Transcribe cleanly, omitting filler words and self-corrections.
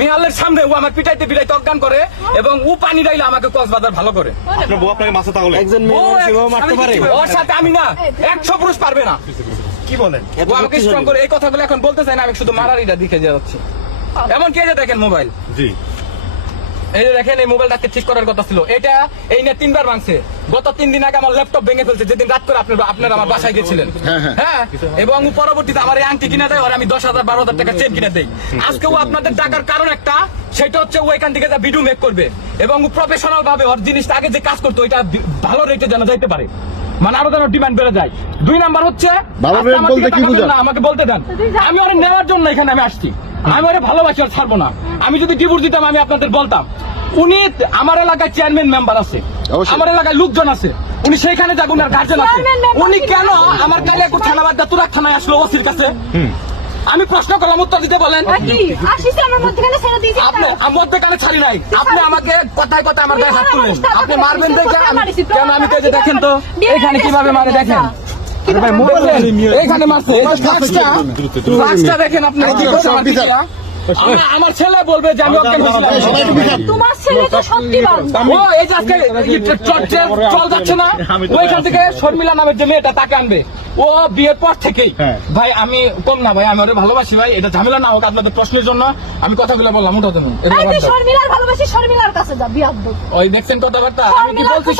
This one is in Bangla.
মেয়ালের সামনে ও আমার পিটাইতে পিটাইতে অজ্ঞান করে এবং ও পানি ডাইলে আমাকে কক্সবাজার ভালো করে। আপনার বউ আপনাকে মারছে তাহলে? একজন মেয়ে সেভাবে মারতে পারে? ওর সাথে আমি না 100 পুরুষ পারবে না। কি বলেন? ও আমাকে স্ট্রং করে এই কথাগুলো এখন বলতে চাই না, আমি শুধু মারারিটা দেখে যাচ্ছি। এমন কি এই যে দেখেন মোবাইল, জি এই যে দেখেন এই মোবাইলটাকে ঠিক করার কথা ছিল, এটা এই নিয়ে 3 বার ভাঙছে। গত 3 দিন আগে আমার ল্যাপটপ ভেঙে ফেলছে, যেদিন রাত করে আপনার আমার বাসায় গেছিলেন। হ্যাঁ, এবং পরবর্তীতে আমার এই আংটি কিনে দেয় আর আমি 10,000 12,000 টাকা চেন কিনে দেই। আজকে ও আপনাদের টাকার কারণ একটা, সেটা হচ্ছে ও এখান থেকে যা ভিডিও মেক করবে এবং প্রফেশনাল ভাবে ওর জিনিসটা আগে যে কাজ করতো ওইটা ভালো রেটে জানা যাইতে পারে, মানে আরো যেন ডিমান্ড বেড়ে যায়। 2 নাম্বার হচ্ছে আমাকে বলতে দেন, আমি ওরে নেওয়ার জন্য এখানে আমি আসছি। আমি ওরে ভালোবাসি আর ছাড়বো না। আমি যদি ডিভোর্স দিতাম আমি আপনাদের বলতাম। উনি আমার এলাকায় চেয়ারম্যান মেম্বার আছে, আমার এলাকায় লোকজন আছে, উনি সেইখানে যাক, উনার গার্জেন আছে। উনি কেন আমার কালিয়াকুর থানা বাদ দিয়ে তুরাগ থানায় আসলো ওসির কাছে? আমি প্রশ্ন করলাম, উত্তর দিতে বলেন। আপনি মধ্যখানে ছাড়ি নাই, আপনি আমাকে কথায় কথায় আমার গায়ে হাত তুলেন। আপনি মারবেন দেখে কেন? আমি কে যে দেখেন তো এখানে কিভাবে মারে দেখেন, এইখানে মারছে, ফ্লাক্সটা দেখেন আপনি। আমার ছেলে বলবে যে আমি অজ্ঞান হয়েছিলাম। তোমার ছেলে তো সত্যি বলছে। ও এই যে আজকে চল যাচ্ছে না, ওইখান থেকে শর্মিলা নামের যে মেয়েটা তাকে আনবে। ও বিয়ের পর থেকেই ভাই আমি কম না, ভাই আমি ওরে ভালোবাসি ভাই, এটা ঝামেলা না হোক আপনাদের প্রশ্নের জন্য আমি কথাগুলো বললাম। উঠাতে শর্মিলার ভালোবাসি, শর্মিলার কাছে যা বিয়াদ্দপ। ওই দেখছেন কথাবার্তা, আমি কি বলছি?